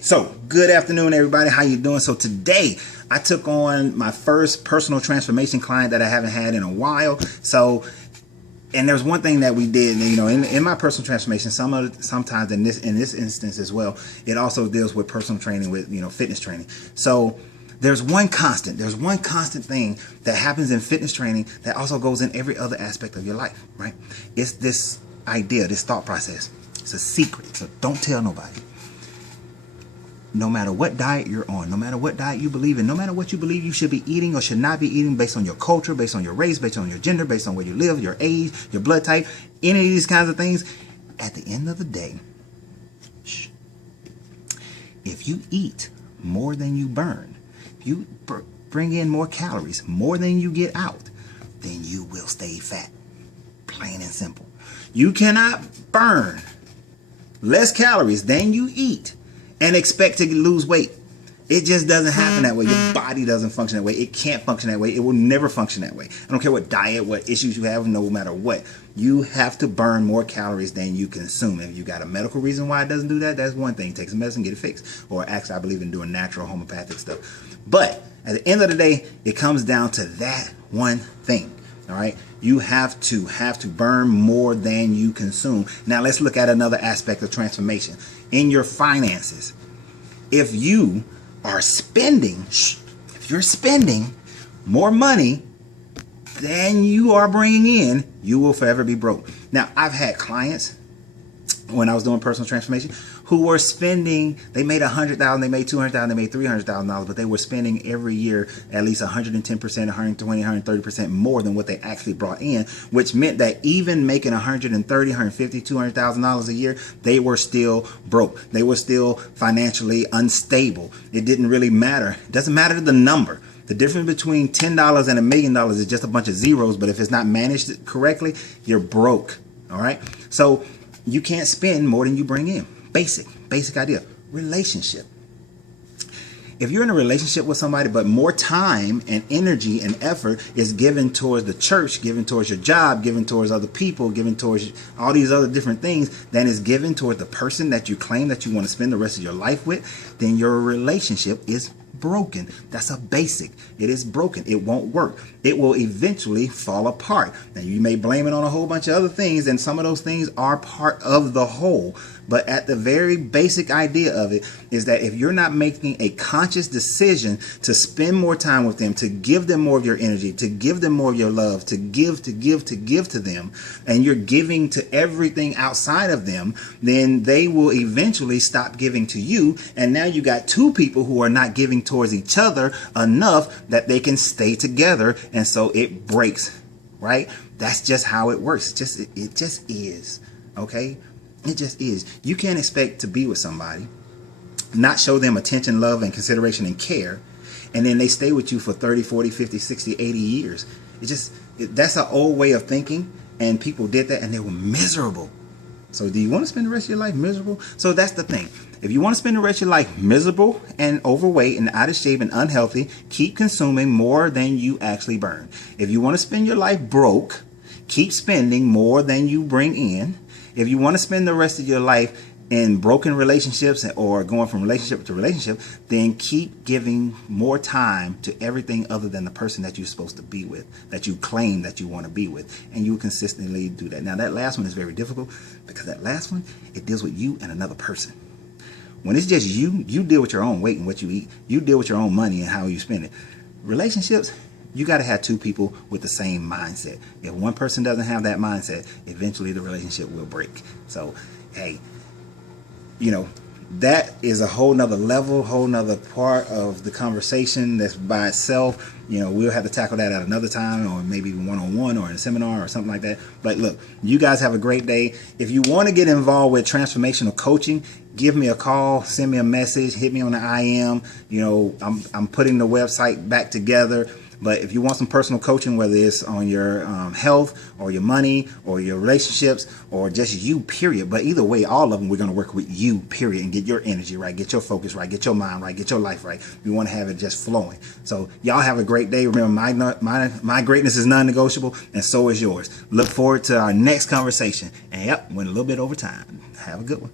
So good afternoon, everybody. How you doing? So today I took on my first personal transformation client that I haven't had in a while. And there's one thing that we did, in my personal transformation, sometimes in this instance as well, it also deals with personal training, with fitness training. So there's one constant thing that happens in fitness training that also goes in every other aspect of your life, right? It's this idea, this thought process. It's a secret, so don't tell nobody. No matter what diet you're on, no matter what diet you believe in, no matter what you believe you should be eating or should not be eating based on your culture, based on your race, based on your gender, based on where you live, your age, your blood type, any of these kinds of things, at the end of the day, if you eat more than you burn, if you bring in more calories, more than you get out, then you will stay fat. Plain and simple. You cannot burn less calories than you eat and expect to lose weight. It just doesn't happen that way. Your body doesn't function that way. It can't function that way. It will never function that way. I don't care what diet, what issues you have, no matter what. You have to burn more calories than you consume. If you got a medical reason why it doesn't do that, that's one thing. Take some medicine, get it fixed. Or actually, I believe in doing natural homeopathic stuff. But at the end of the day, it comes down to that one thing. All right, you have to burn more than you consume. Now let's look at another aspect of transformation in your finances. If you are spending, more money than you are bringing in, you will forever be broke. Now I've had clients when I was doing personal transformation who were spending, they made $100,000, they made $200,000, they made $300,000, but they were spending every year at least 110%, 120, 130% more than what they actually brought in, which meant that even making $130,000, $150,000, $200,000 a year, they were still broke. They were still financially unstable. It didn't really matter. It doesn't matter the number. The difference between $10 and $1 million is just a bunch of zeros, but if it's not managed correctly, you're broke. All right? So you can't spend more than you bring in. Basic idea. Relationship. If you're in a relationship with somebody, but more time and energy and effort is given towards the church, given towards your job, given towards other people, given towards all these other different things, than is given towards the person that you claim that you want to spend the rest of your life with, then your relationship is broken. That's a basic. It is broken. It won't work. It will eventually fall apart. Now you may blame it on a whole bunch of other things, and some of those things are part of the whole. But at the very basic idea of it is that if you're not making a conscious decision to spend more time with them, to give them more of your energy, to give them more of your love, to give to them, and you're giving to everything outside of them, then they will eventually stop giving to you. And now you got two people who are not giving towards each other enough that they can stay together, and so it breaks, right? That's just how it works. It just is. Okay? It just is. You can't expect to be with somebody, not show them attention, love, and consideration and care, and then they stay with you for 30, 40, 50, 60, 80 years. That's an old way of thinking, and people did that and they were miserable. So do you want to spend the rest of your life miserable? So that's the thing. If you want to spend the rest of your life miserable and overweight and out of shape and unhealthy, keep consuming more than you actually burn. If you want to spend your life broke, keep spending more than you bring in. If you want to spend the rest of your life in broken relationships or going from relationship to relationship, then keep giving more time to everything other than the person that you're supposed to be with, that you claim that you want to be with, and you consistently do that. Now that last one is very difficult because that last one, it deals with you and another person. When it's just you deal with your own weight and what you eat. You deal with your own money and how you spend it. Relationships, you got to have two people with the same mindset. If one person doesn't have that mindset, eventually the relationship will break. So, hey, that is a whole nother level, whole nother part of the conversation that's by itself. We'll have to tackle that at another time, or maybe one-on-one or in a seminar or something like that. But look, you guys have a great day. If you want to get involved with transformational coaching, give me a call, send me a message, hit me on the IM. I'm putting the website back together. But if you want some personal coaching, whether it's on your health or your money or your relationships or just you, period. But either way, all of them, we're going to work with you, period, and get your energy right, get your focus right, get your mind right, get your life right. We want to have it just flowing. So y'all have a great day. Remember, my greatness is non-negotiable, and so is yours. Look forward to our next conversation. And yep, went a little bit over time. Have a good one.